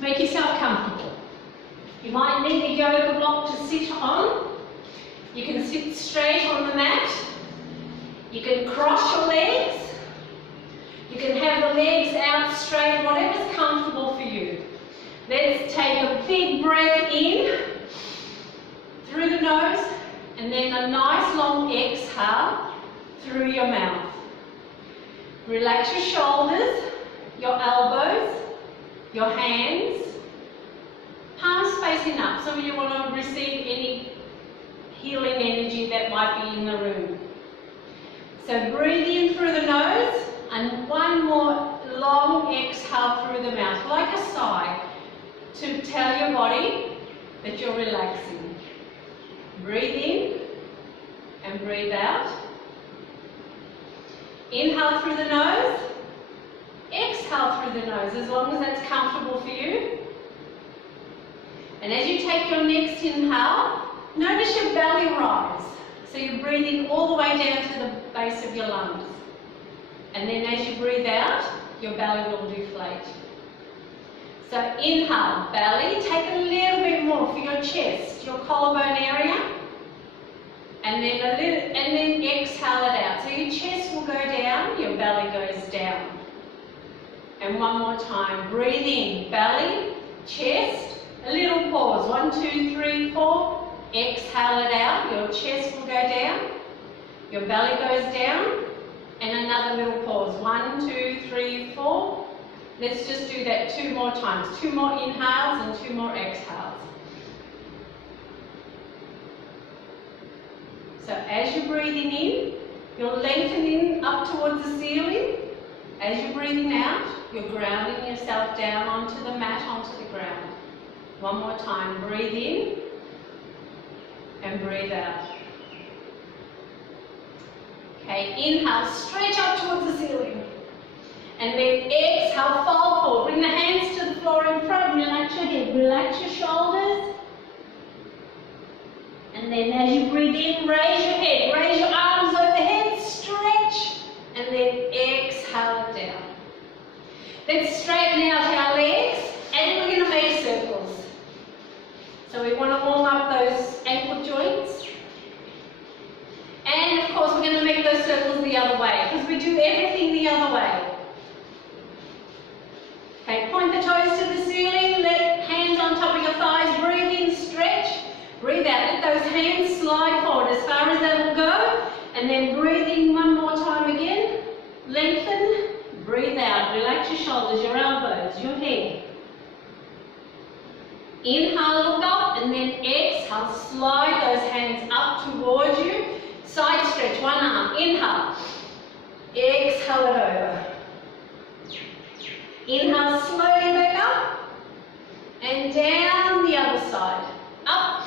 Make yourself comfortable. You might need a yoga block to sit on. You can sit straight on the mat. You can cross your legs. You can have the legs out straight, whatever's comfortable for you. Let's take a big breath in through the nose and then a nice long exhale through your mouth. Relax your shoulders, your elbows, your hands, palms facing up. Some of you want to receive any healing energy that might be in the room. So breathe in through the nose and one more long exhale through the mouth, like a sigh, to tell your body that you're relaxing. Breathe in and breathe out. Inhale through the nose, exhale through the nose, as long as that's comfortable for you. And as you take your next inhale, notice your belly rise. So you're breathing all the way down to the base of your lungs. And then as you breathe out, your belly will deflate. So inhale, belly, take a little bit more for your chest, your collarbone area. And then exhale it out. So your chest will go down, your belly goes down. And one more time, breathe in, belly, chest, a little pause, 1, 2, 3, 4. Exhale it out, your chest will go down, your belly goes down, and another little pause, 1, 2, 3, 4. Let's just do that 2 more times, 2 more inhales and 2 more exhales. So as you're breathing in, you're lengthening up towards the ceiling. As you're breathing out, you're grounding yourself down onto the mat, onto the ground. One more time, breathe in and breathe out. Okay, inhale, stretch up towards the ceiling. And then exhale, fold forward. Bring the hands to the floor in front, relax your head, relax your shoulders. And then as you breathe in, raise your head, raise your arms overhead, stretch, and then exhale it down. Let's straighten out our legs, and we're going to make circles. So we want to warm up those ankle joints. And of course we're going to make those circles the other way, because we do everything the other way. Okay, point the toes to the ceiling, let hands on top of your thighs, breathe in, stretch, breathe out. Let those hands slide forward as far as they will go, and then breathe in one more time again, lengthen, breathe out, relax your shoulders, your elbows, your head. Inhale, look up, and then exhale, slide those hands up towards you. Side stretch, one arm, inhale, exhale it over. Inhale, slowly back up, and down the other side, up,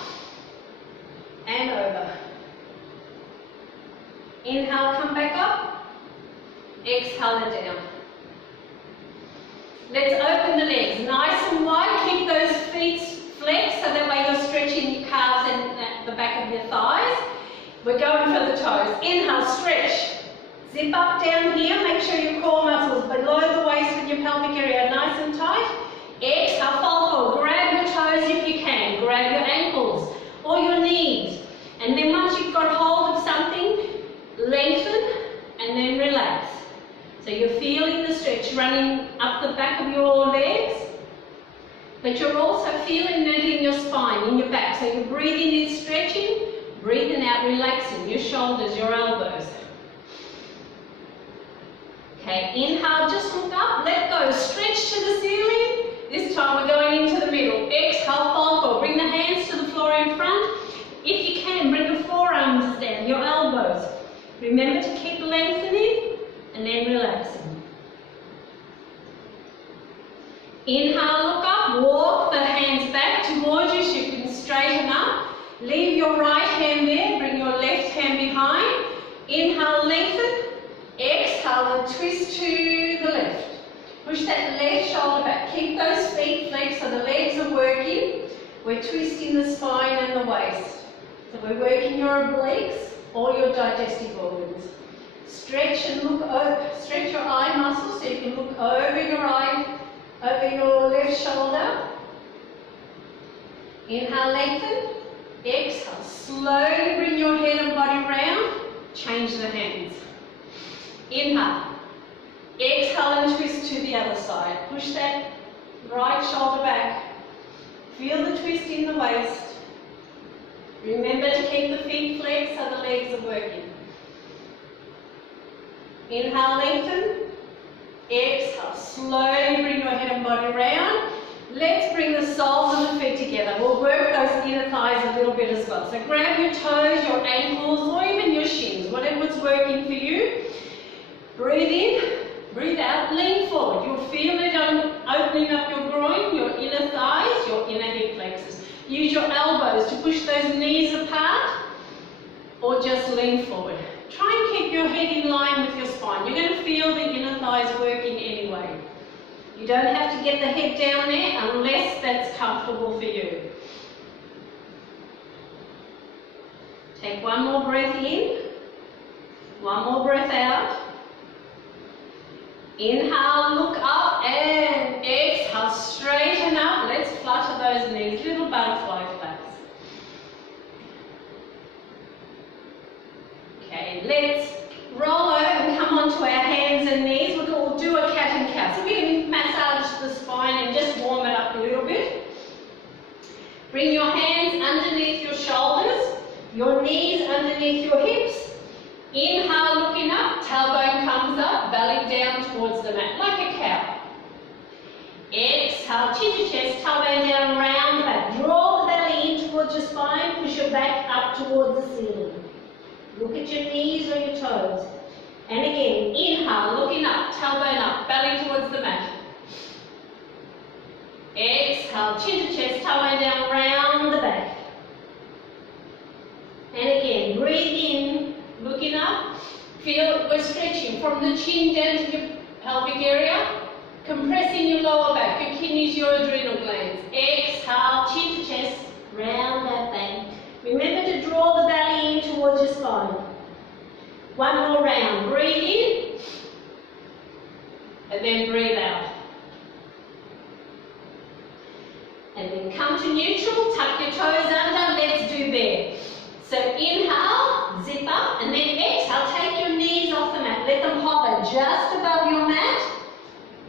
and over. Inhale, come back up, exhale it down. Let's open the legs, nice and wide, keep those feet flexed so that way you're stretching your calves and the back of your thighs. We're going for the toes. Inhale, stretch. Zip up down here, make sure your core muscles below the waist and your pelvic area are nice and tight. Exhale, fold forward. Grab your toes if you can. Grab your ankles or your knees. And then once you've got hold of something, lengthen and then relax. So you're feeling the stretch running up the back of your legs, but you're also feeling it in your spine, in your back. So you're breathing in, stretching, breathing out, relaxing your shoulders, your elbows. Okay, inhale, just look up, let go, stretch to the ceiling. This time we're going into the middle. Exhale, fold forward, bring the hands to the floor in front. If you can, bring the forearms down, your elbows. Remember to keep lengthening and then relaxing. Inhale, look up, walk the hands back towards you so you can straighten up. Leave your right hand there, bring your left hand behind. Inhale, lengthen. Exhale and twist to the left. Push that left shoulder back. Keep those feet flexed so the legs are working. We're twisting the spine and the waist. So we're working your obliques, all your digestive organs. Stretch and look over, stretch your eye muscles so you can look over your eye, over your left shoulder. Inhale, lengthen. Exhale, slowly bring your head and body round. Change the hands. Inhale. Exhale and twist to the other side. Push that right shoulder back. Feel the twist in the waist. Remember to keep the feet flexed so the legs are working. Inhale, lengthen. Exhale, slowly bring your head and body round. Let's bring the soles of the feet together. We'll work those inner thighs a little bit as well. So grab your toes, your ankles, or even your shins, whatever's working for you. Breathe in, breathe out, lean forward. You'll feel it opening up your groin, your inner thighs, your inner hip flexors. Use your elbows to push those knees apart, or just lean forward. Try and keep your head in line with your spine. You're going to feel the inner thighs working anyway. You don't have to get the head down there unless that's comfortable for you. Take one more breath in, one more breath out. Inhale, look up, and exhale, straighten up. Let's flutter those knees, little butterfly flaps. Okay, let's roll over and come onto our hands and knees. We'll do a cat and cow. So we can massage the spine and just warm it up a little bit. Bring your hands underneath your shoulders, your knees underneath your hips. Inhale, looking up, tailbone comes up, belly down towards the mat, like a cow. Exhale, chin to chest, tailbone down, round the back. Draw the belly in towards your spine, push your back up towards the ceiling. Look at your knees or your toes. And again, inhale, looking up, tailbone up, belly towards the mat. Exhale, chin to chest, tailbone down, round the back. And again, breathe in, looking up. Feel we're stretching from the chin down to your pelvic area, compressing your lower back, your kidneys, your adrenal glands. Exhale, chin to chest, round that back. Remember to draw the belly in towards your spine. One more round. Breathe in, and then breathe out. And then come to neutral, tuck your toes under, let's do bear. So inhale, zip up, and then exhale, take your knees off the mat. Let them hover just above your mat.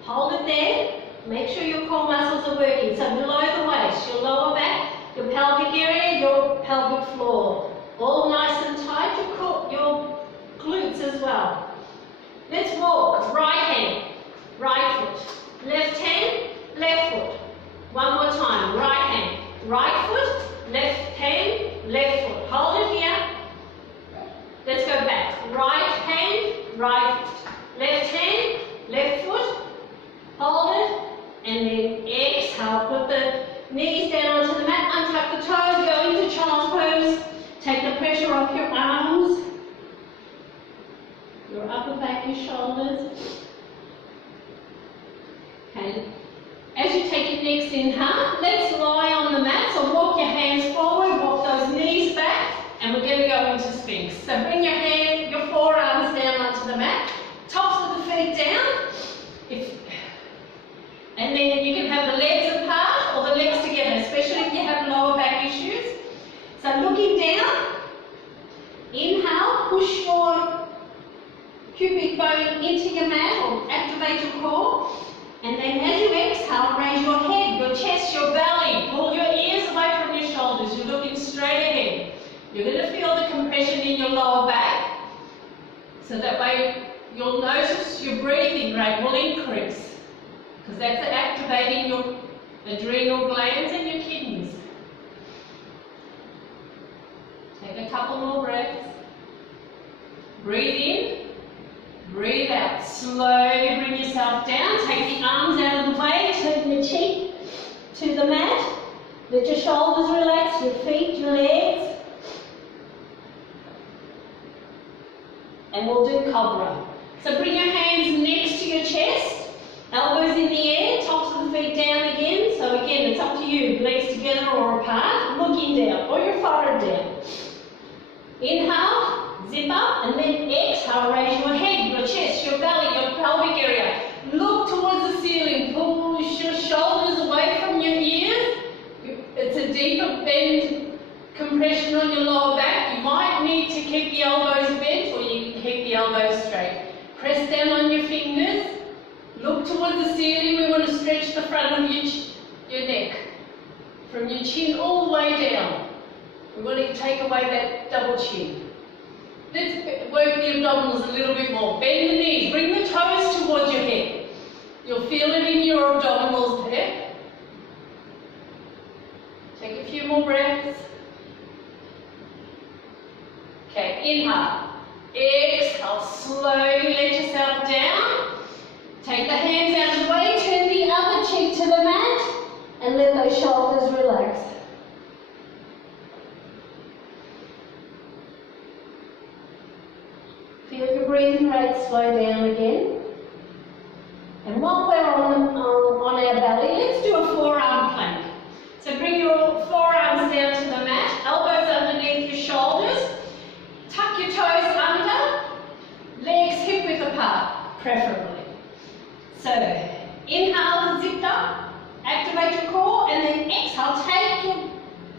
Hold it there. Make sure your core muscles are working. So below the waist, your lower back, your pelvic area, your pelvic floor. All nice and tight, your glutes as well. Let's walk. Right hand, right foot. Left hand, left foot. One more time. Right hand, right foot, left hand, left foot. Hold it here. Let's go back. Right hand, right foot. Left hand, left foot. Hold it. And then exhale. Put the knees down onto the mat. Untuck the toes. Go into child's pose. Take the pressure off your arms. Your upper back, your shoulders. Okay. As you take your next inhale, let's lie on the mat. So walk your hands forward, walk those knees back, and we're going to go into Sphinx. So bring your forearms down onto the mat, tops of the feet down. And then you can have the legs apart or the legs together, especially if you have lower back issues. So looking down, inhale, push your pubic bone into your mat or activate your core. And then as you exhale, raise your head, your chest, your belly. Pull your ears away from your shoulders. You're looking straight ahead. You're going to feel the compression in your lower back. So that way you'll notice your breathing rate will increase. Because that's activating your adrenal glands and your kidneys. Take a couple more breaths. Breathe in. Breathe out. Slowly bring yourself down. Take the arms out of the way. Turn your cheek to the mat. Let your shoulders relax, your feet, your legs. And we'll do cobra. So bring your hands next to your chest. Elbows in the air. Tops of the feet down again. So again, it's up to you. Legs together or apart. Looking down or your forehead down. Inhale. Zip up and then exhale, raise your head, your chest, your belly, your pelvic area. Look towards the ceiling, push your shoulders away from your ears. It's a deeper Look towards the ceiling. We want to stretch the front of your neck. From your chin all the way down. We want to take away that double chin. Let's work the abdominals a little bit more. Bend the knees. Bring the toes towards your head. You'll feel it in your abdominals there. Take a few more breaths. Okay, inhale. Exhale. Slowly let yourself down. Take the hands out of the way. Turn the other cheek to the mat. And let those shoulders relax. Feel your breathing rate slow down again. And while we're on our belly, let's do a forearm plank. So bring your forearms down to the mat, elbows underneath your shoulders. Tuck your toes under, legs hip width apart, preferably. So inhale, zip up. Activate your core, and then exhale, take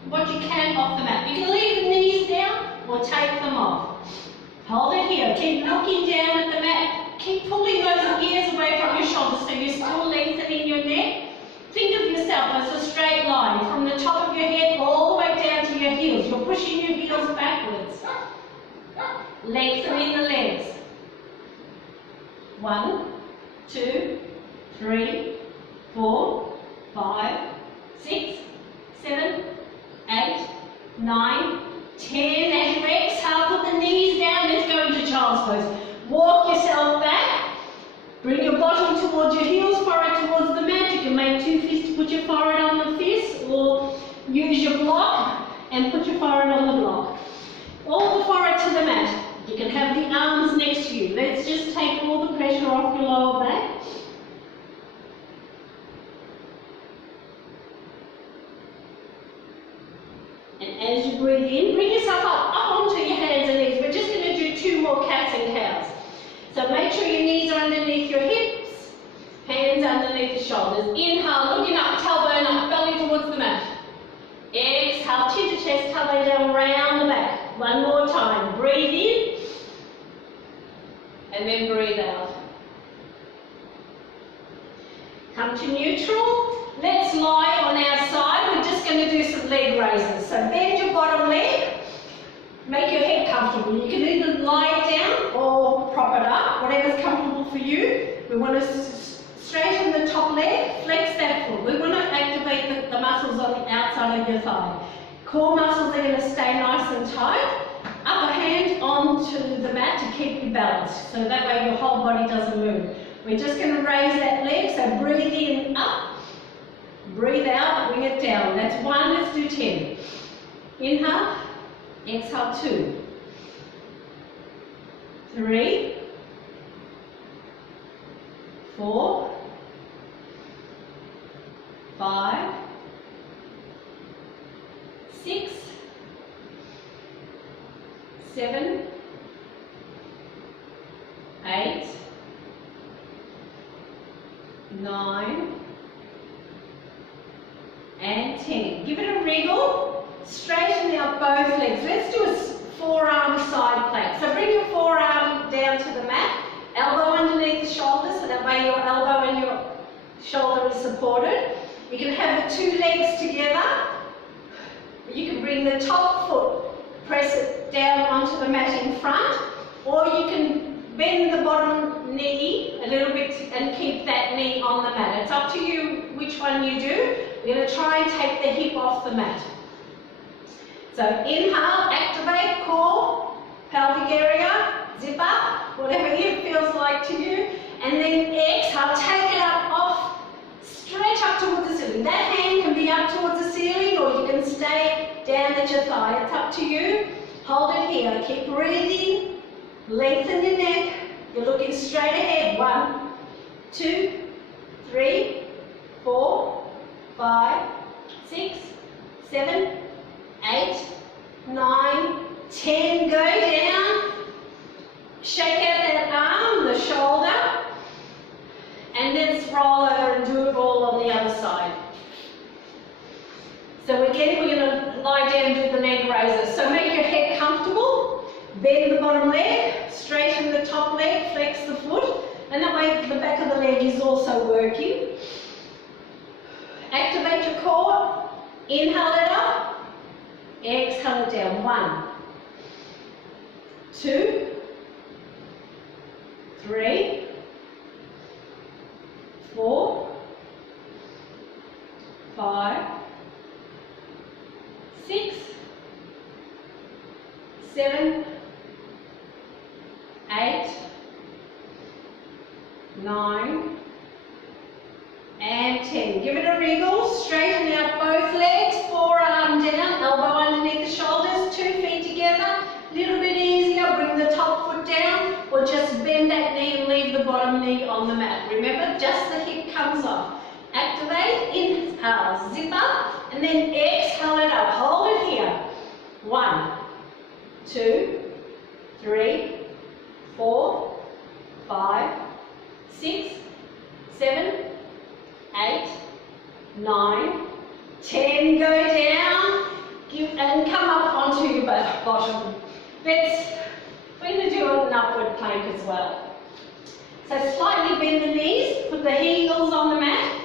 what you can off the mat. You can leave the knees down or take them off. Hold it here. Keep looking down at the mat. Keep pulling those ears away from your shoulders so you're still lengthening your neck. Think of yourself as a straight line from the top of your head all the way down to your heels. You're pushing your heels backwards. Lengthening the legs. 1, 2, 3, 4, 5, 6, 7, 8, 9, 10. As you exhale, put the knees down. Let's go into child's pose. Walk yourself back. Bring your bottom towards your heels, forehead towards the mat. You can make 2 fists to put your forehead on the fist, or use your block and put your forehead on the block. All the forehead to the mat. You can have the arms next to you. Let's just take all the pressure off your lower back. And as you breathe in, bring yourself up onto your hands and knees. We're just going to do 2 more cats and cows. So make sure your knees are underneath your hips, hands underneath the shoulders. Inhale, looking up, tailbone up, belly towards the mat. Exhale, chin to chest, tailbone down, round the back. One more time. Breathe in, and then breathe out. Come to neutral. Let's lie on our side. We're just going to do some leg raises. So bend your bottom leg. Make your head comfortable. You can either lie it down or prop it up, whatever's comfortable for you. We want to straighten the top leg, flex that foot. We want to activate the muscles on the outside of your thigh. Core muscles are going to stay nice and tight. Upper hand onto the mat to keep you balanced. So that way your whole body doesn't move. We're just going to raise that leg. So breathe in, up. Breathe out, bring it down. That's 1, let's do 10. Inhale, exhale, 2, 3, 4, 5, 6, 7, 8, 9, and 10. Give it a wriggle. Straighten out both legs. Let's do a forearm side plank. So bring your forearm down to the mat. Elbow underneath the shoulder, so that way your elbow and your shoulder is supported. You can have the 2 legs together. You can bring the top foot, press it down onto the mat in front, or you can bend the bottom knee a little bit and keep that knee on the mat. It's up to you which one you do. We're going to try and take the hip off the mat. So inhale, activate core, pelvic area, zip up, whatever it feels like to you. And then exhale, take it up off, stretch up towards the ceiling. That hand can be up towards the ceiling, or you can stay down at your thigh. It's up to you. Hold it here. Keep breathing. Lengthen your neck. You're looking straight ahead. 1, 2, 3, 4, 5, 6, 7, 8, 9, 10. Go down. Shake out that arm, the shoulder. And let's roll over and do it all on the other side. So again, we're going to lie down and do the leg raises. So make your head comfortable. Bend the bottom leg. Straighten the top leg. Flex the foot. and that way the back of the leg is also working. Activate your core. Inhale it up. Exhale it down. 1, 2, 3, 4, 5, 6, 7, 8, 9, and 10. Give it a wriggle. Straighten out both legs. Forearm down, elbow underneath the shoulders. 2 feet together. A little bit easier. Bring the top foot down, or just bend that knee and leave the bottom knee on the mat. Remember, just the hip comes off. Activate. Inhale. Zip up, and then exhale it up. Hold it here. 1, 2, 3, 4, 5, 6, 7, 8, 9, 10. Go down. And come up onto your bottom. We're going to do an upward plank as well. So slightly bend the knees, put the heels on the mat,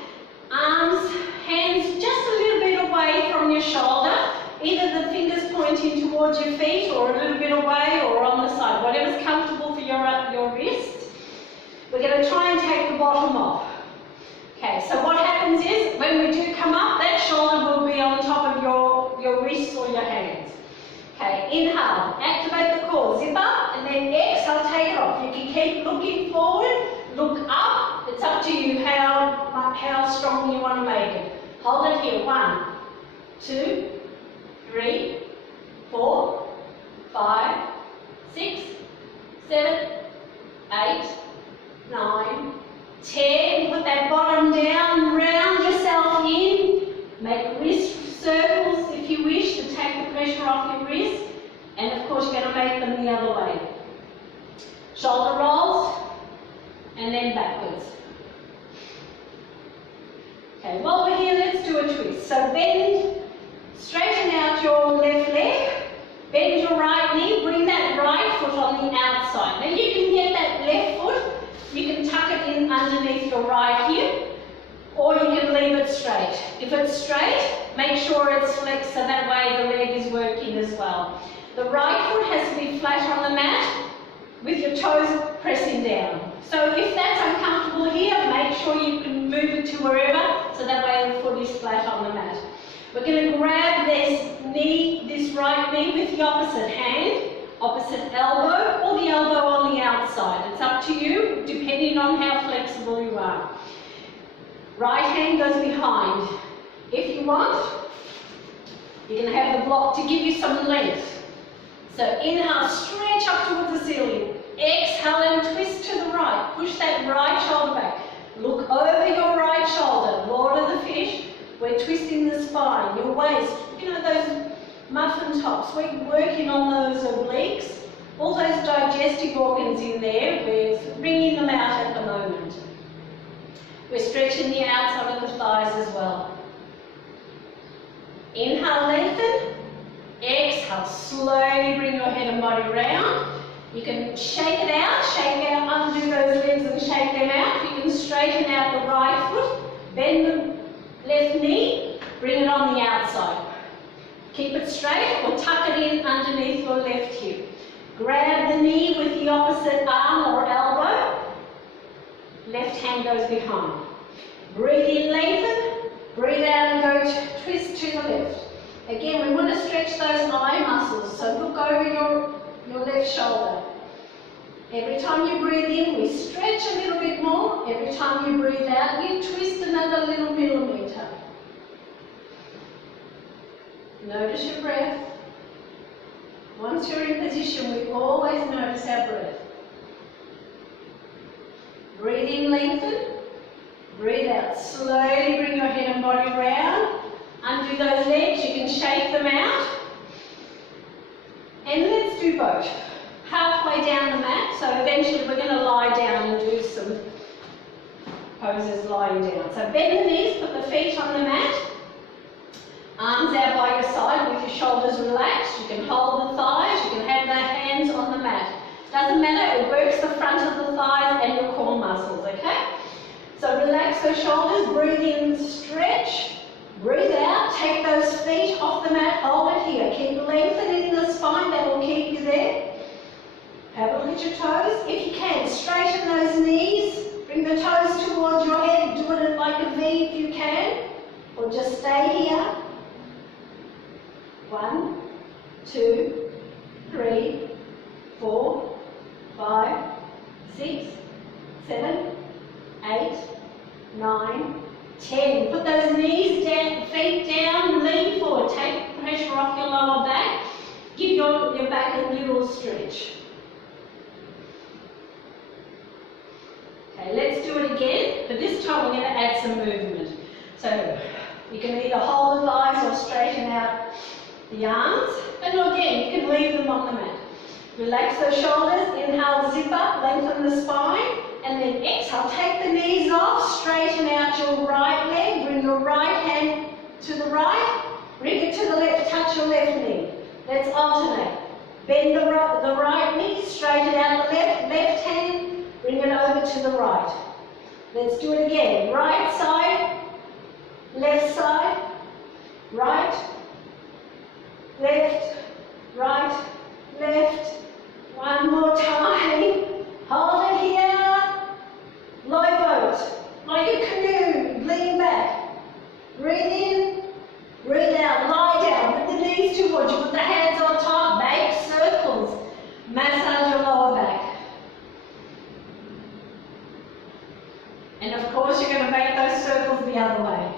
arms, hands just a little bit away from your shoulder, either the fingers pointing towards your feet or a little bit away or on the side, whatever's comfortable for your wrist. We're going to try and take the bottom off. Okay, so what happens is when we do come up, that shoulder will be on top of your wrists or your hands. Okay, inhale, activate the core, zip up, and then exhale, take it off. You can keep looking forward, look up. It's up to you how strong you want to make it. Hold it here. 1, 2, 3, 4, 5, 6, 7, 8, 9, 10. Put that bottom down, round yourself in, make wrist circles if you wish to take the pressure off your wrist, and of course you're going to make them the other way. Shoulder rolls, and then backwards. Okay, while we're here, let's do a twist. So bend, straighten out your left leg, bend your right knee, bring that right foot on the outside. Now you can get that left foot, you can tuck it in underneath your right hip, or you can leave it straight. If it's straight, make sure it's flexed so that way the leg is working as well. The right foot has to be flat on the mat with your toes pressing down. So if that's uncomfortable here, make sure you can move it to wherever so that way the foot is flat on the mat. We're going to grab this right knee with the opposite hand, opposite elbow, or the elbow on the outside. It's up to you, depending on how flexible you are. Right hand goes behind. If you want, you can have the block to give you some length. So inhale, stretch up towards the ceiling. Exhale and twist to the right. Push that right shoulder back. Look over your right shoulder. Lord of the fish. We're twisting the spine, your waist. You know those muffin tops. We're working on those obliques. All those digestive organs in there. We're bringing them out at the moment. We're stretching the outside of the thighs as well. Inhale, lengthen. Exhale, slowly bring your head and body round. You can shake it out, undo those legs and shake them out. You can straighten out the right foot, bend the left knee, bring it on the outside. Keep it straight or tuck it in underneath your left hip. Grab the knee with the opposite arm or elbow. Left hand goes behind. Breathe in, lengthen. Breathe out and go twist to the left. Again, we want to stretch those eye muscles, so look over your left shoulder. Every time you breathe in, we stretch a little bit more. Every time you breathe out, you twist another little millimetre. Notice your breath. Once you're in position, we always notice our breath. Breathe in, lengthen. Breathe out. Slowly bring your head and body round. Undo those legs. You can shake them out. And let's do both. Halfway down the mat. So eventually we're going to lie down and do some poses lying down. So bend the knees, put the feet on the mat. Arms out by your side with your shoulders relaxed. You can hold the thighs. You can have the hands on the mat. Doesn't matter, it works the front of the thighs and your core muscles, okay? So relax those shoulders, breathe in, stretch, breathe out, take those feet off the mat, hold it here. Keep lengthening the spine, that will keep you there. Have a look at your toes. If you can, straighten those knees, bring the toes towards your head, do it like a V if you can, or just stay here. 1, 2, 3, 4, 5, 6, 7, 8, 9, 10. Put those knees down, feet down, lean forward. Take pressure off your lower back. Give your back a little stretch. Okay, let's do it again, but this time we're going to add some movement. So you can either hold the thighs or straighten out the arms. And again, you can leave them on the mat. Relax those shoulders, inhale, zip up, lengthen the spine, and then exhale, take the knees off, straighten out your right leg, bring your right hand to the right, bring it to the left, touch your left knee. Let's alternate. Bend the right knee, straighten out the left hand, bring it over to the right. Let's do it again. Right side, left, right, left, left. One more time. Hold it here. Low boat, like a canoe. Lean back. Breathe in, breathe out. Lie down. Put the knees towards you. Put the hands on top. Make circles. Massage your lower back. And of course, you're going to make those circles the other way.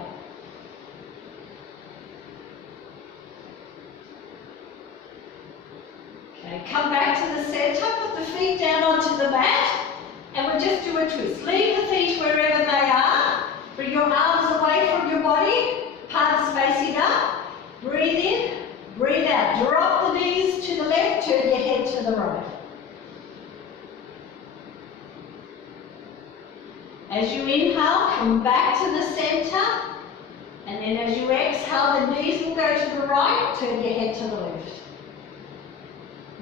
Okay, come back to the center, put the feet down onto the mat, and we'll just do a twist. Leave the feet wherever they are. Bring your arms away from your body, palms facing up. Breathe in, breathe out. Drop the knees to the left, turn your head to the right. As you inhale, come back to the center, and then as you exhale, the knees will go to the right, turn your head to the left.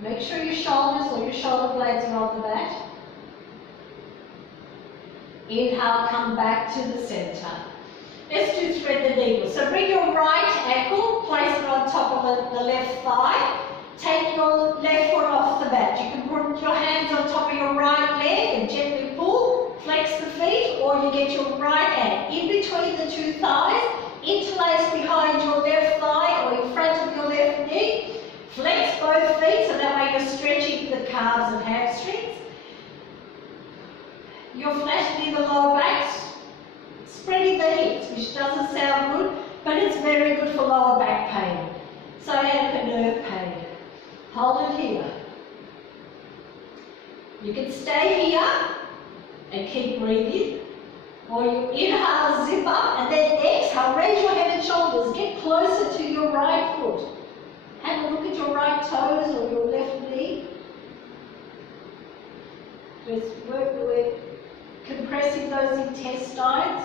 Make sure your shoulders or your shoulder blades are on the mat. Inhale, come back to the center. Let's do thread the needle. So bring your right ankle, place it on top of the left thigh. Take your left foot off the mat. You can put your hands on top of your right leg and gently pull, flex the feet, or you get your right hand in between the two thighs, interlace behind your left thigh or in front of your left knee. Flex both feet so that way you're stretching the calves and hamstrings. You're flattening the lower back, spreading the hips, which doesn't sound good, but it's very good for lower back pain, sciatica nerve pain. Hold it here. You can stay here and keep breathing, or you inhale, zip up, and then exhale, raise your head and shoulders, get closer to your right foot. Have a look at your right toes or your left knee. Just work with compressing those intestines.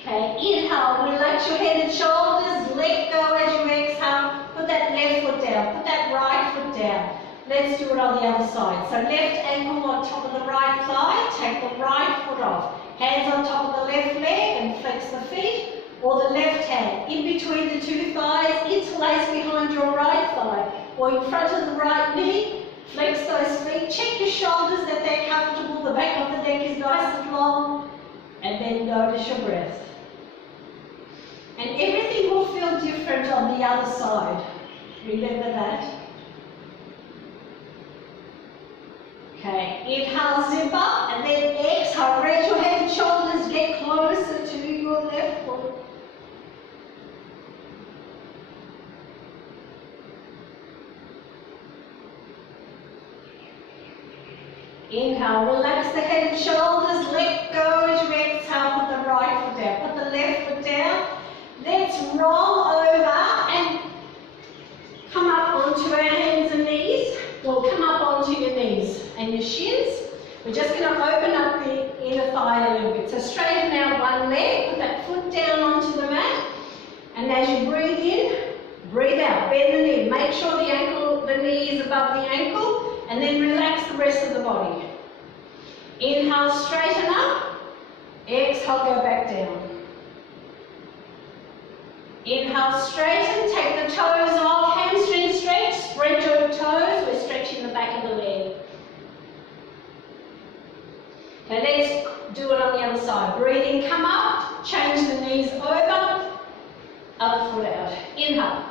Okay, inhale, relax your head and shoulders, let go as you exhale. Put that left foot down, put that right foot down. Let's do it on the other side. So left ankle on top of the right thigh, take the right foot off. Hands on top of the left leg and flex the feet. Or the left hand in between the two thighs, interlace behind your right thigh, or in front of the right knee, flex those feet, check your shoulders that they're comfortable, the back of the neck is nice and long, and then notice your breath. And everything will feel different on the other side. Remember that. Okay, inhale, zip up, and then exhale, raise your head and shoulders, get closer to your left foot. Inhale, relax the head and shoulders, let go as you exhale, put the right foot down, put the left foot down. Let's roll over and come up onto our hands and knees, or come up onto your knees and your shins. We're just going to open up the inner thigh a little bit. So straighten out one leg, put that foot down onto the mat, and as you breathe in, breathe out, bend the knee. Make sure the ankle the knees above the ankle, and then relax the rest of the body. Inhale, straighten up. Exhale, go back down. Inhale, straighten, take the toes off, hamstring stretch, spread your toes, we're stretching the back of the leg. Okay, let's do it on the other side. Breathe in, come up, change the knees over, other foot out. Inhale.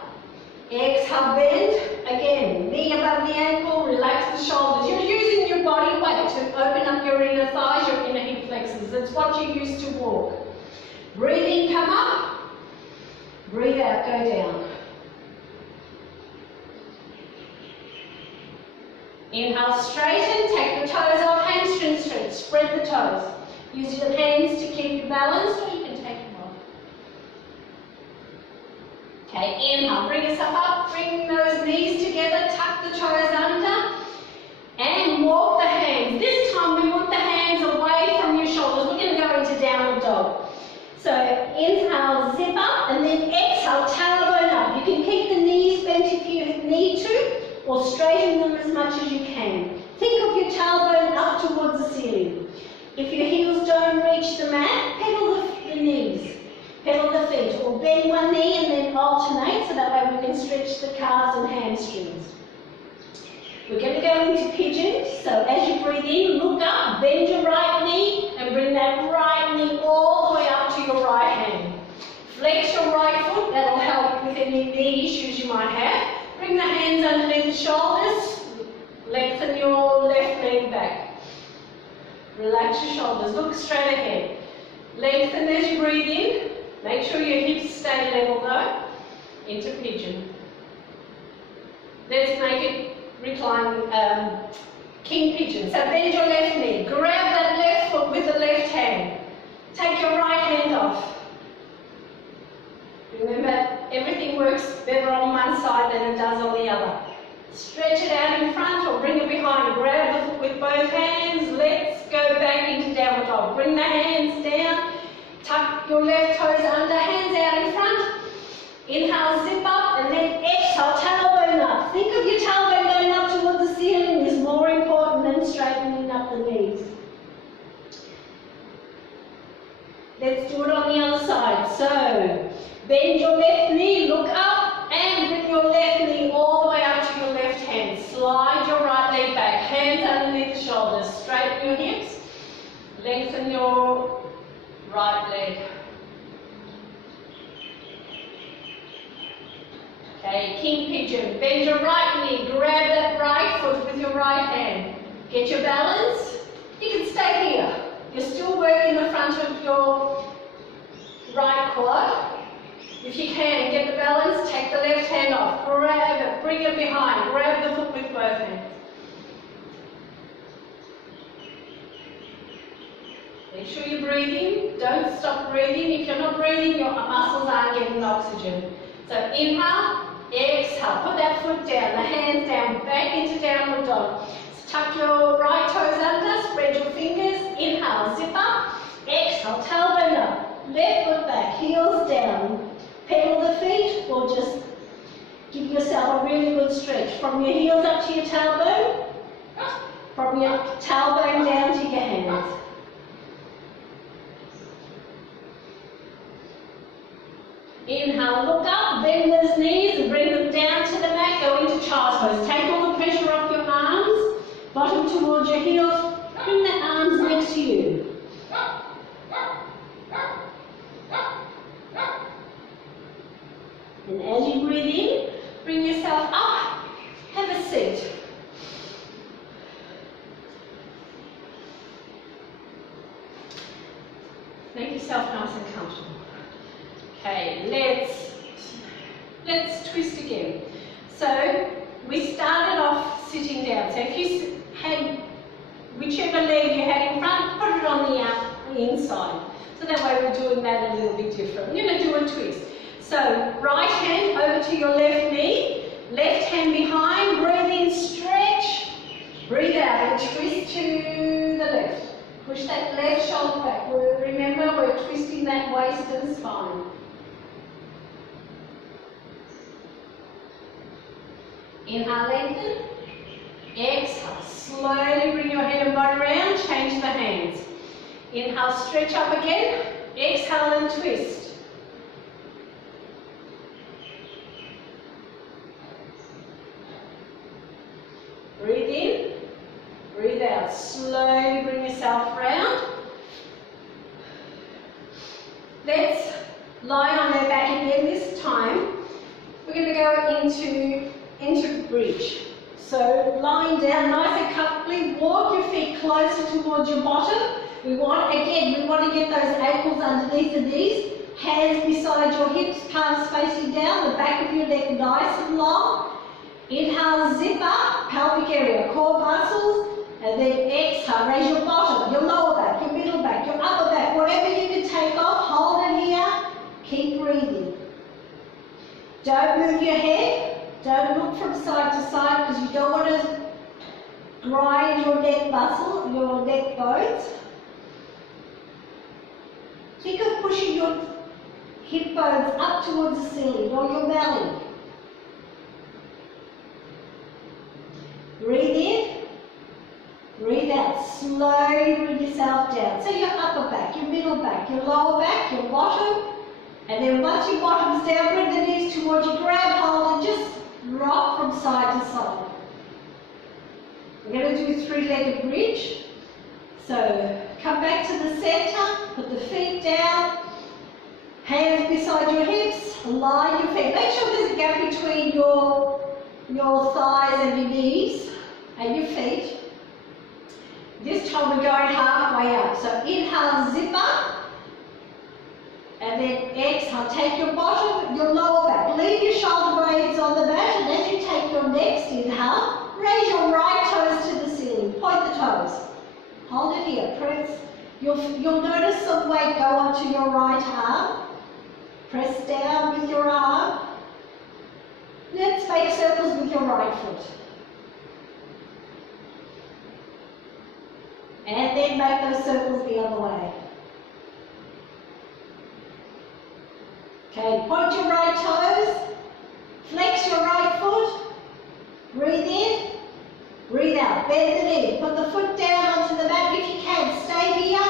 Exhale, bend. Again, knee above the ankle, relax the shoulders. You're using your body weight to open up your inner thighs, your inner hip flexors. That's what you use to walk. Breathe in, come up. Breathe out, go down. Inhale, straighten, take the toes off, hamstring stretch, spread the toes. Use your hands to keep you balanced, or you can take them off. Okay, inhale, bring yourself up, bring those knees together, tuck the toes under, and walk the hands. This time we want the hands away from your shoulders. We're going to go into downward dog. So inhale, zip up, and then exhale, tailbone up. You can keep the knees bent if you need to, or straighten them as much as you can. Think of your tailbone up towards the ceiling. If your heels don't reach the mat, pedal the knees, pedal the feet, or bend one knee and then alternate, so that way we can stretch the calves and hamstrings. We're going to go into pigeon, so as you breathe in, look up, bend your right knee, and bring that right knee all the way up to your right hand. Flex your right foot, that'll help with any knee issues you might have. Bring the hands underneath the shoulders, lengthen your left leg back. Relax your shoulders, look straight ahead. Lengthen as you breathe in, make sure your hips stay level though, into pigeon. Let's make it recline, king pigeon. So bend your left knee, grab that left foot with the left hand. Take your right hand off. Remember, everything works better on one side than it does on the other. Stretch it out in front or bring it behind. Grab the foot with both hands. Let's go back into downward dog. Bring the hands down. Tuck your left toes under, hands out in front. Inhale, zip up, and then exhale, tailbone up. Think of your tailbone going up towards the ceiling is more important than straightening up the knees. Let's do it on the other side. So, bend your left knee, look up, and bring your left knee all the way up to your left hand. Slide your right leg back, hands underneath the shoulders. Straighten your hips, lengthen your right leg. Okay, king pigeon. Bend your right knee, grab that right foot with your right hand. Get your balance. You can stay here. You're still working the front of your right quad. If you can, get the balance, take the left hand off, grab it, bring it behind, grab the foot with both hands. Make sure you're breathing, don't stop breathing. If you're not breathing, your muscles aren't getting oxygen. So inhale, exhale, put that foot down, the hands down, back into downward dog. Tuck your right toes under, spread your fingers, inhale, zip up, exhale, tailbone up, left foot back, heels down. Pedal the feet or just give yourself a really good stretch. From your heels up to your tailbone, from your tailbone down to your hands. Inhale, look up, bend those knees and bring them down to the mat, go into child's pose. Take all the pressure off your arms, bottom towards your heels, bring the arms next to you. And as you breathe in, bring yourself up, have a seat. Make yourself nice and comfortable. Okay, let's twist again. So we started off sitting down. So if you had whichever leg you had in front, put it on the inside. So that way we're doing that a little bit different. We're going to do a twist. So right hand over to your left knee, left hand behind, breathe in, stretch, breathe out and twist to the left. Push that left shoulder back. Remember, we're twisting that waist and spine. Inhale, lengthen. Exhale, slowly bring your head and body around, change the hands. Inhale, stretch up again. Exhale and twist. Breathe in, breathe out. Slowly bring yourself round. Let's lie on our back again this time. We're going to go into bridge. So lying down nice and comfortably, walk your feet closer towards your bottom. We want to get those ankles underneath the knees, hands beside your hips, palms facing down, the back of your neck nice and long. Inhale, zip up, pelvic area, core muscles, and then exhale, raise your bottom, your lower back, your middle back, your upper back, whatever you can take off, hold it here, keep breathing. Don't move your head. Don't look from side to side because you don't want to grind your neck muscle, your neck bones. Think of pushing your hip bones up towards the ceiling or your belly. Breathe in, breathe out. Slowly bring yourself down. So your upper back, your middle back, your lower back, your bottom. And then once your bottom's down, bring the knees towards you, grab hold and just rock from side to side. We're going to do three-legged bridge. So come back to the center, put the feet down, hands beside your hips, line your feet. Make sure there's a gap between your thighs and your knees and your feet. This time we're going halfway up. So inhale, zip up. And then exhale, take your bottom, your lower back. Leave your shoulder blades on the mat, and as you take your next inhale, raise your right toes to the ceiling. Point the toes. Hold it here. Press. You'll notice some weight go onto your right arm. Press down with your arm. Let's make circles with your right foot. And then make those circles the other way. Okay, point your right toes, flex your right foot, breathe in, breathe out, bend the knee, put the foot down onto the mat if you can, stay here,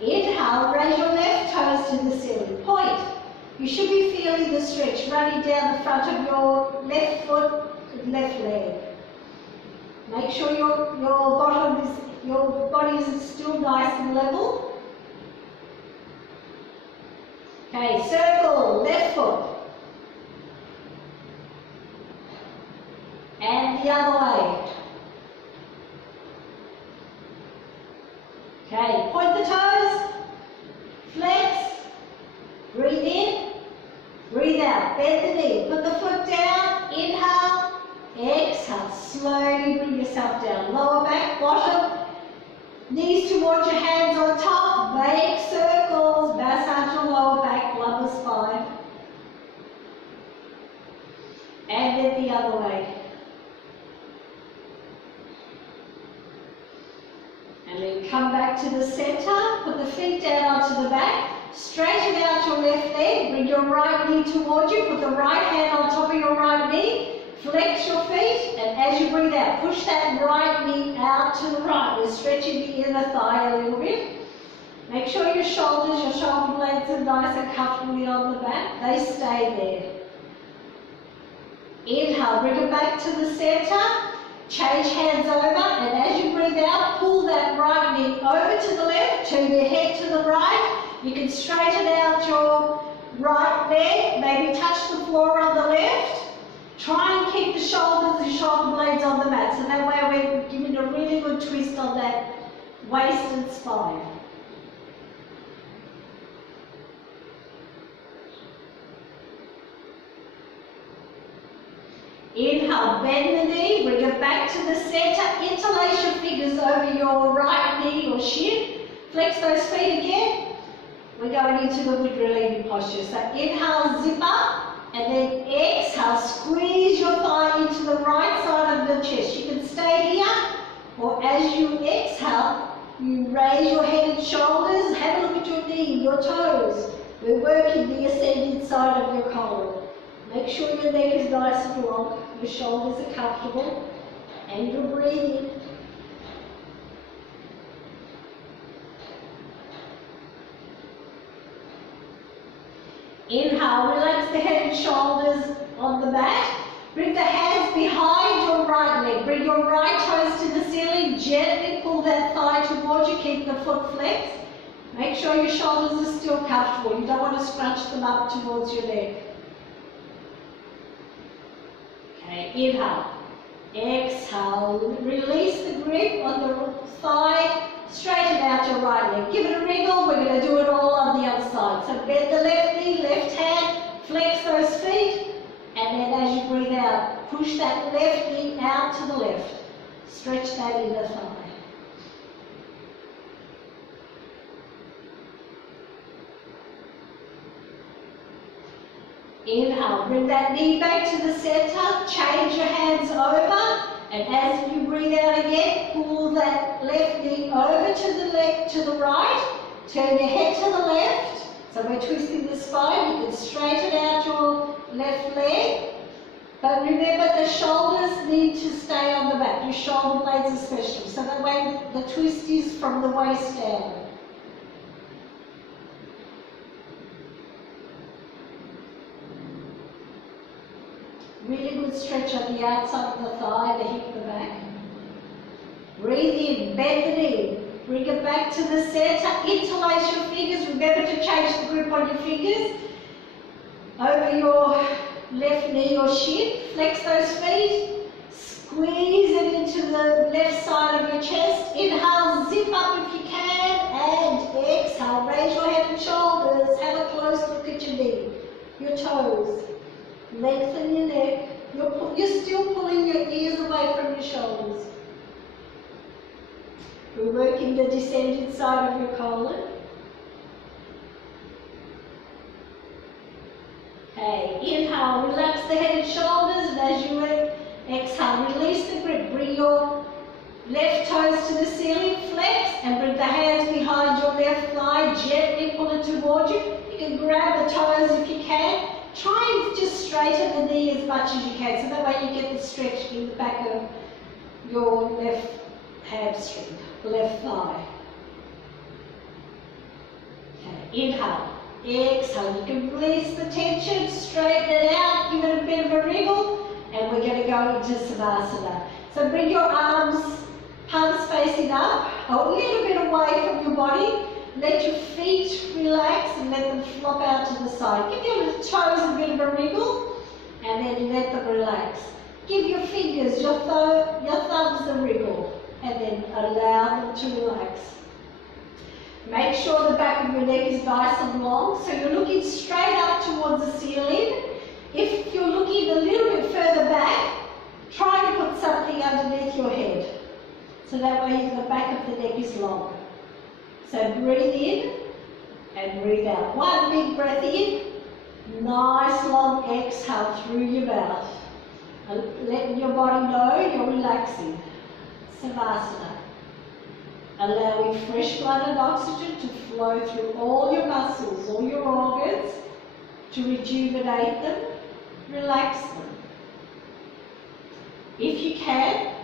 inhale, raise your left toes to the ceiling, point. You should be feeling the stretch running down the front of your left foot and left leg. Make sure your body is still nice and level. Okay, circle, left foot. And the other way. Okay, point the toes, flex, breathe in, breathe out, bend the knee, put the foot down, inhale, exhale, slowly bring yourself down, lower back, bottom, knees towards your hands on top, make circles, massage your lower back, lumbar spine. And then the other way. And then come back to the center, put the feet down onto the back, straighten out your left leg, bring your right knee towards you, put the right hand on top of your right knee, flex your feet, and as you breathe out, push that right knee out to the right. We're stretching the inner thigh a little bit. Make sure your shoulders, your shoulder blades are nice and comfortably on the mat. They stay there. Inhale, bring it back to the center. Change hands over, and as you breathe out, pull that right knee over to the left, turn your head to the right. You can straighten out your right leg, maybe touch the floor on the left. Try and keep the shoulders and shoulder blades on the mat, so that way we're giving a really good twist on that waist and spine. Inhale, bend the knee, bring it back to the center, interlace your fingers over your right knee or shin, flex those feet again. We're going into the wood-relieving posture. So inhale, zip up, and then exhale, squeeze your thigh into the right side of the chest. You can stay here, or as you exhale, you raise your head and shoulders, have a look at your knee, your toes. We're working the ascending side of your colon. Make sure your neck is nice and long. your shoulders are comfortable, and you're breathing. Inhale, relax the head and shoulders on the mat. Bring the hands behind your right leg. Bring your right toes to the ceiling. Gently pull that thigh towards you. Keep the foot flexed. Make sure your shoulders are still comfortable. You don't want to scrunch them up towards your neck. Okay, inhale. Exhale. Release the grip on the thigh. Straighten out your right leg. Give it a wriggle. We're going to do it all on the other side. So bend the left knee, left hand. Flex those feet. And then as you breathe out, push that left knee out to the left. Stretch that inner thigh. Inhale, bring that knee back to the center, change your hands over, and as you breathe out again, pull that left knee over to the right, turn your head to the left, so we're twisting the spine. You can straighten out your left leg, but remember the shoulders need to stay on the back, your shoulder blades especially, so that way the twist is from the waist down. Really good stretch on the outside of the thigh, the hip, the back. Breathe in, bend the knee. Bring it back to the center. Interlace your fingers. Remember to change the grip on your fingers. Over your left knee or shin. Flex those feet. Squeeze it into the left side of your chest. Inhale, zip up if you can. And exhale, raise your head and shoulders. Have a close look at your knee, your toes. Lengthen your neck. You're still pulling your ears away from your shoulders. We're working the descending side of your colon. Okay, inhale, relax the head and shoulders, and as you exhale, release the grip. Bring your left toes to the ceiling, flex, and bring the hands behind your left thigh. Gently pull it towards you. You can grab the toes if you can. Try and just straighten the knee as much as you can, so that way you get the stretch in the back of your left hamstring, left thigh. Okay, inhale, exhale. You can release the tension, straighten it out, give it a bit of a wriggle, and we're going to go into Savasana. So bring your arms, palms facing up, a little bit away from your body. Let your feet relax and let them flop out to the side. Give your toes a bit of a wriggle and then let them relax. Give your fingers, your thumbs a wriggle and then allow them to relax. Make sure the back of your neck is nice and long, so you're looking straight up towards the ceiling. If you're looking a little bit further back, try to put something underneath your head, so that way the back of the neck is long. So breathe in and breathe out. One big breath in, nice long exhale through your mouth. Letting your body know you're relaxing. Savasana. Allowing fresh blood and oxygen to flow through all your muscles, all your organs, to rejuvenate them, relax them. If you can,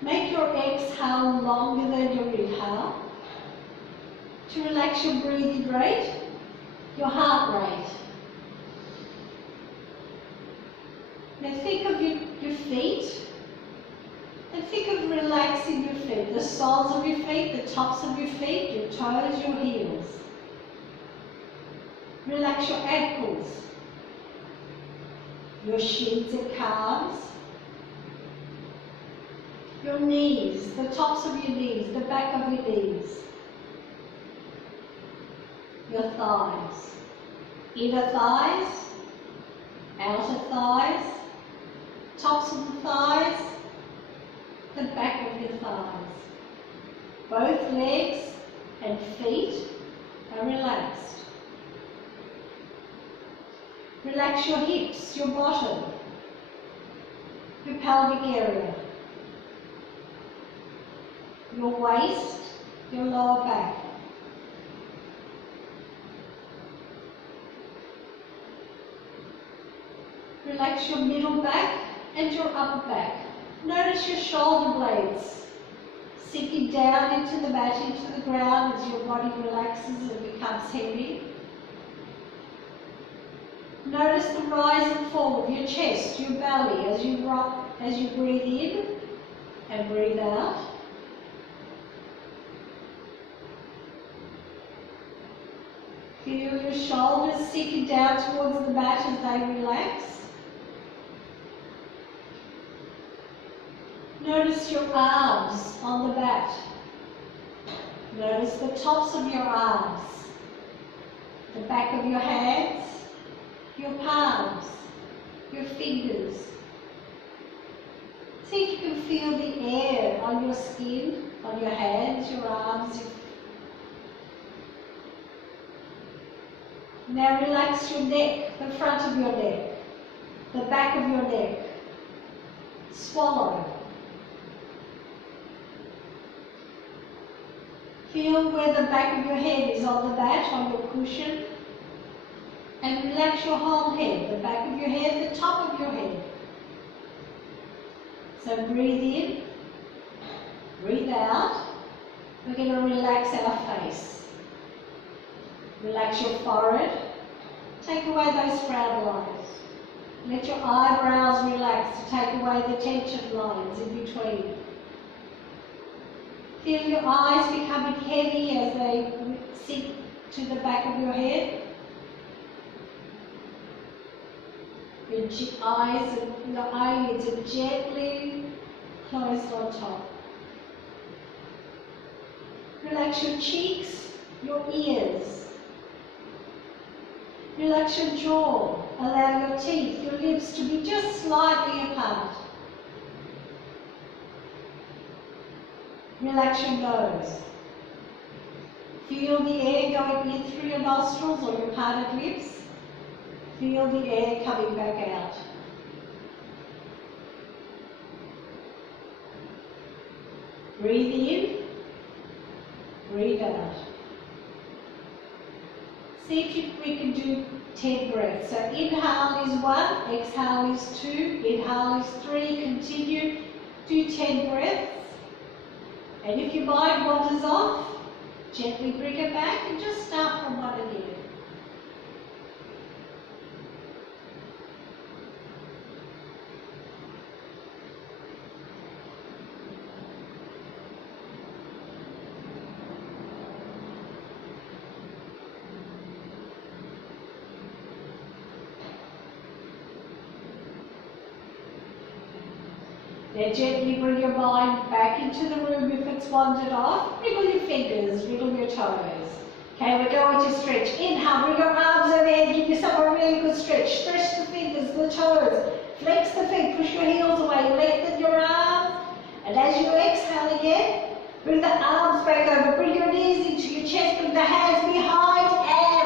make your exhale longer than your inhale, to relax your breathing rate, your heart rate. Now think of your feet, and think of relaxing your feet, the soles of your feet, the tops of your feet, your toes, your heels. Relax your ankles, your shins and calves, your knees, the tops of your knees, the back of your knees. Your thighs, inner thighs, outer thighs, tops of the thighs, the back of your thighs. Both legs and feet are relaxed. Relax your hips, your bottom, your pelvic area, your waist, your lower back. Relax your middle back and your upper back. Notice your shoulder blades sinking down into the mat, into the ground as your body relaxes and becomes heavy. Notice the rise and fall of your chest, your belly as you rock, as you breathe in and breathe out. Feel your shoulders sinking down towards the mat as they relax. Notice your arms on the mat. Notice the tops of your arms, the back of your hands, your palms, your fingers. See if you can feel the air on your skin, on your hands, your arms. Now relax your neck, the front of your neck, the back of your neck. Swallow. Feel where the back of your head is on the mat, on your cushion. And relax your whole head, the back of your head, the top of your head. So breathe in, breathe out. We're going to relax our face. Relax your forehead. Take away those frown lines. Let your eyebrows relax to take away the tension lines in between. Feel your eyes becoming heavy as they sink to the back of your head. Your eyes and your eyelids are gently closed on top. Relax your cheeks, your ears. Relax your jaw. Allow your teeth, your lips to be just slightly apart. Relax your nose. Feel the air going in through your nostrils or your parted lips. Feel the air coming back out. Breathe in, breathe out. See if we can do 10 breaths. So inhale is 1, exhale is 2, inhale is 3, continue. Do 10 breaths. And if your mind wanders off, gently bring it back and just start from 1 again. Then gently bring your mind back into the room if it's wandered off. Wriggle your fingers, wriggle your toes. Okay, we're going to stretch. Inhale, bring your arms overhead, give yourself a really good stretch. Stretch the fingers, the toes. Flex the feet, push your heels away, lengthen your arms. And as you exhale again, bring the arms back over, bring your knees into your chest, bring the hands behind,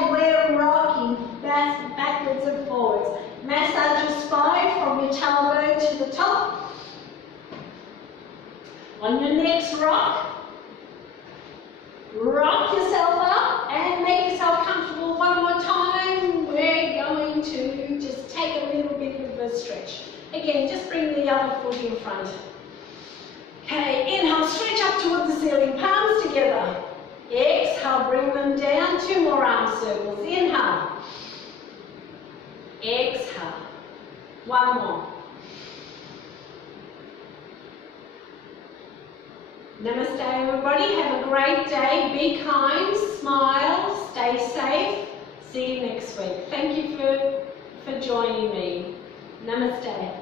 and we're rocking backwards and forwards. Massage your spine from your tailbone to the top. On your next rock, rock yourself up and make yourself comfortable. One more time. We're going to just take a little bit of a stretch. Again, just bring the other foot in front. Okay, inhale, stretch up towards the ceiling, palms together. Exhale, bring them down. 2 more arm circles. Inhale. Exhale. 1 more. Namaste everybody, have a great day, be kind, smile, stay safe, see you next week. Thank you for joining me. Namaste.